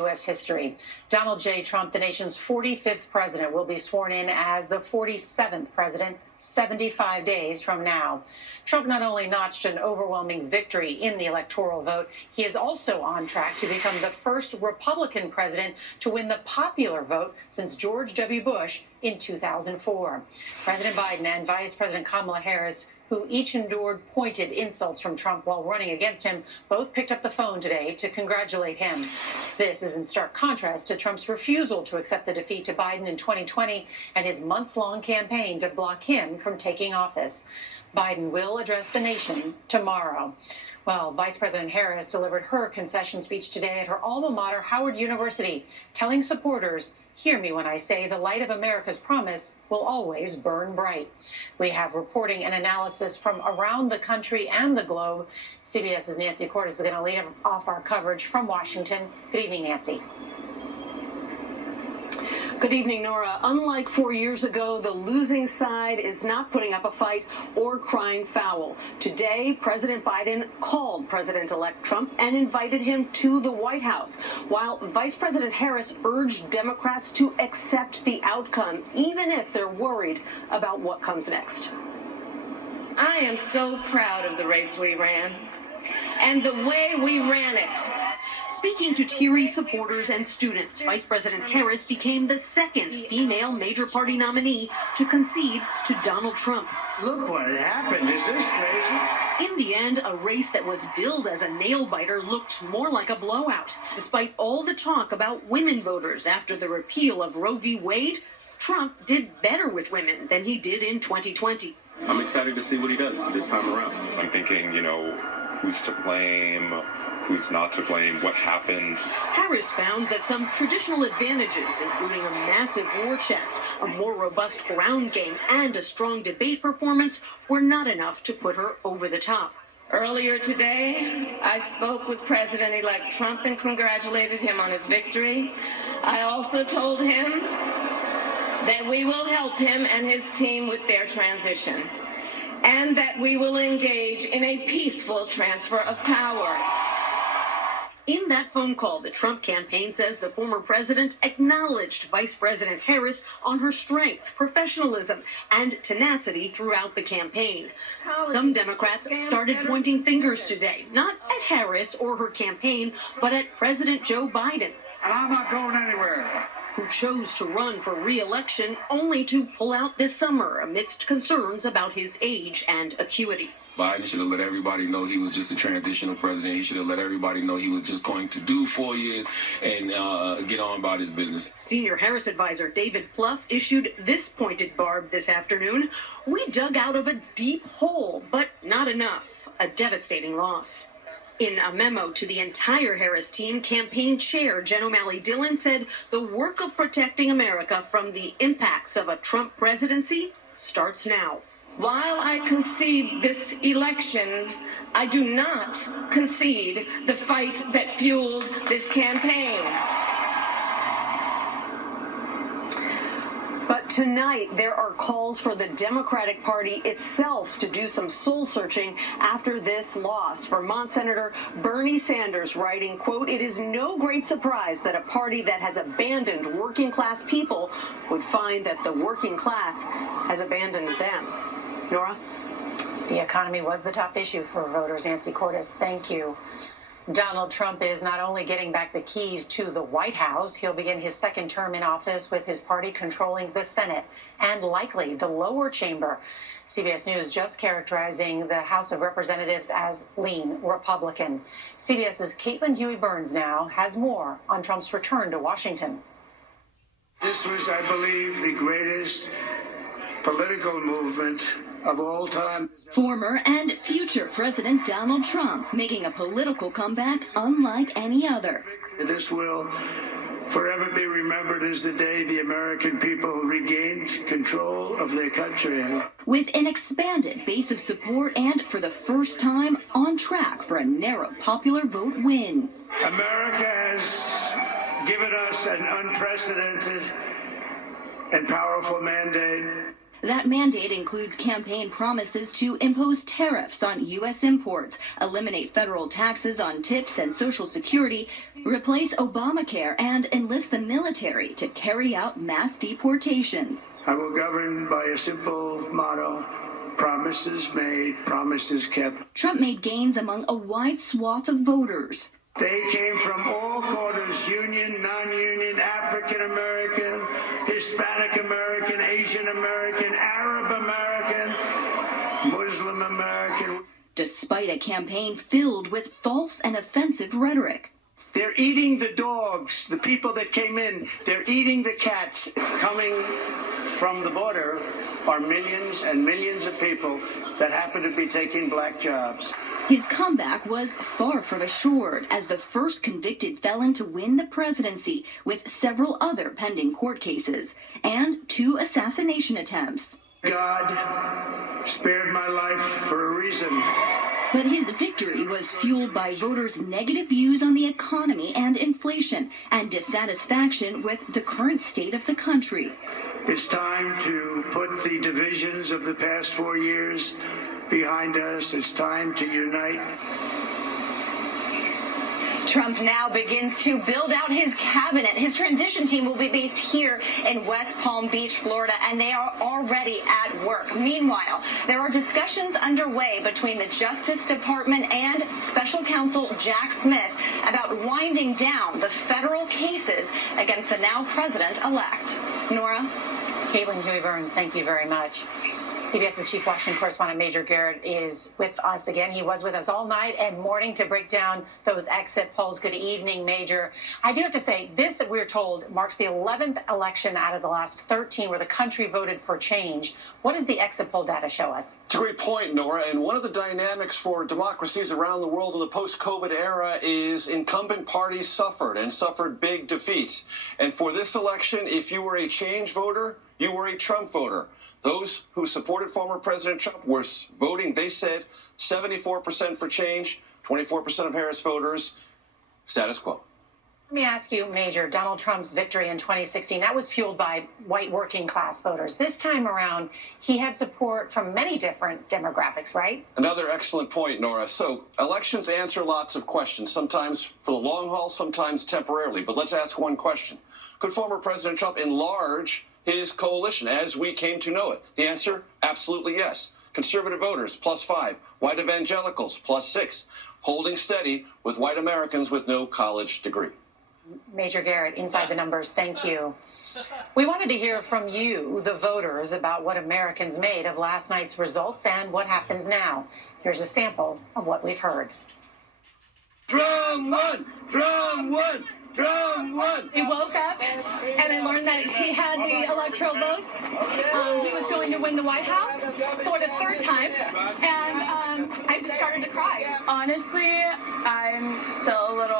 U.S. history. Donald J. Trump, the nation's 45th president, will be sworn in as the 47th president 75 days from now. Trump not only notched an overwhelming victory in the electoral vote, he is also on track to become the first Republican president to win the popular vote since George W. Bush in 2004. President Biden and Vice President Kamala Harris, who each endured pointed insults from Trump while running against him, both picked up the phone today to congratulate him. This is in stark contrast to Trump's refusal to accept the defeat to Biden in 2020 and his months-long campaign to block him from taking office. Biden will address the nation tomorrow. Well, Vice President Harris delivered her concession speech today at her alma mater, Howard University, telling supporters, "Hear me when I say the light of America's promise will always burn bright." We have reporting and analysis from around the country and the globe. CBS's Nancy Cordes is going to lead off our coverage from Washington. Good evening, Nancy. Good evening, Nora. Unlike 4 years ago, the losing side is not putting up a fight or crying foul. Today, President Biden called President-elect Trump and invited him to the White House, while Vice President Harris urged Democrats to accept the outcome, even if they're worried about what comes next. I am so proud of the race we ran and the way we ran it. Speaking to teary supporters and students, Vice President Harris became the second female major party nominee to concede to Donald Trump. Look what happened. Is this crazy? In the end, a race that was billed as a nail-biter looked more like a blowout. Despite all the talk about women voters after the repeal of Roe v. Wade, Trump did better with women than he did in 2020. I'm excited to see what he does this time around. I'm thinking, who's to blame, who's not to blame, what happened. Harris found that some traditional advantages, including a massive war chest, a more robust ground game, and a strong debate performance, were not enough to put her over the top. Earlier today, I spoke with President-elect Trump and congratulated him on his victory. I also told him that we will help him and his team with their transition, and that we will engage in a peaceful transfer of power. In that phone call, the Trump campaign says the former president acknowledged Vice President Harris on her strength, professionalism, and tenacity throughout the campaign. Some Democrats started pointing fingers today, not at Harris or her campaign, but at President Joe Biden. And I'm not going anywhere. Who chose to run for re-election only to pull out this summer amidst concerns about his age and acuity. Biden should have let everybody know he was just a transitional president. He should have let everybody know he was just going to do 4 years and get on about his business. Senior Harris advisor David Plouffe issued this pointed barb this afternoon. "We dug out of a deep hole, but not enough. A devastating loss." In a memo to the entire Harris team, campaign chair Jen O'Malley Dillon said the work of protecting America from the impacts of a Trump presidency starts now. While I concede this election, I do not concede the fight that fueled this campaign. But tonight, there are calls for the Democratic Party itself to do some soul-searching after this loss. Vermont Senator Bernie Sanders writing, quote, "It is no great surprise that a party that has abandoned working-class people would find that the working class has abandoned them." Nora? The economy was the top issue for voters. Nancy Cordes, thank you. Donald Trump is not only getting back the keys to the White House, he'll begin his second term in office with his party controlling the Senate and likely the lower chamber. CBS News just characterizing the House of Representatives as lean Republican. CBS's Caitlin Huey-Burns now has more on Trump's return to Washington. This was, I believe, the greatest political movement of all time. Former and future President Donald Trump making a political comeback unlike any other. This will forever be remembered as the day the American people regained control of their country. With an expanded base of support and, for the first time, on track for a narrow popular vote win. America has given us an unprecedented and powerful mandate. That mandate includes campaign promises to impose tariffs on U.S. imports, eliminate federal taxes on tips and Social Security, replace Obamacare, and enlist the military to carry out mass deportations. I will govern by a simple motto: promises made, promises kept. Trump made gains among a wide swath of voters. They came from all quarters: union, non-union, African American, Hispanic American, Asian American, Arab American, Muslim American. Despite a campaign filled with false and offensive rhetoric. They're eating the dogs, the people that came in. They're eating the cats. Coming from the border are millions and millions of people that happen to be taking black jobs. His comeback was far from assured as the first convicted felon to win the presidency, with several other pending court cases and 2 assassination attempts. God spared my life for a reason. But his victory was fueled by voters' negative views on the economy and inflation and dissatisfaction with the current state of the country. It's time to put the divisions of the past 4 years behind us. It's time to unite. Trump now begins to build out his cabinet. His transition team will be based here in West Palm Beach, Florida, and they are already at work. Meanwhile, there are discussions underway between the Justice Department and Special Counsel Jack Smith about winding down the federal cases against the now president-elect. Nora? Caitlin Huey-Burns, thank you very much. CBS's chief Washington correspondent Major Garrett is with us again. He was with us all night and morning to break down those exit polls. Good evening, Major. I do have to say, this, we're told, marks the 11th election out of the last 13 where the country voted for change. What does the exit poll data show us? It's a great point, Nora. And one of the dynamics for democracies around the world in the post-COVID era is incumbent parties suffered big defeats. And for this election, if you were a change voter, you were a Trump voter. Those who supported former President Trump were voting, they said, 74% for change, 24% of Harris voters, status quo. Let me ask you, Major, Donald Trump's victory in 2016, that was fueled by white working class voters. This time around, he had support from many different demographics, right? Another excellent point, Nora. So elections answer lots of questions, sometimes for the long haul, sometimes temporarily. But let's ask one question. Could former President Trump enlarge his coalition as we came to know it? The answer, absolutely yes. Conservative voters, +5. White evangelicals, +6. Holding steady with white Americans with no college degree. Major Garrett, inside the numbers, thank you. We wanted to hear from you, the voters, about what Americans made of last night's results and what happens now. Here's a sample of what we've heard. Trump won! Trump won! Trump won! I woke up and I learned that he had the electoral votes. He was going to win the White House for the 3rd time, and I just started to cry. Honestly, I'm still a little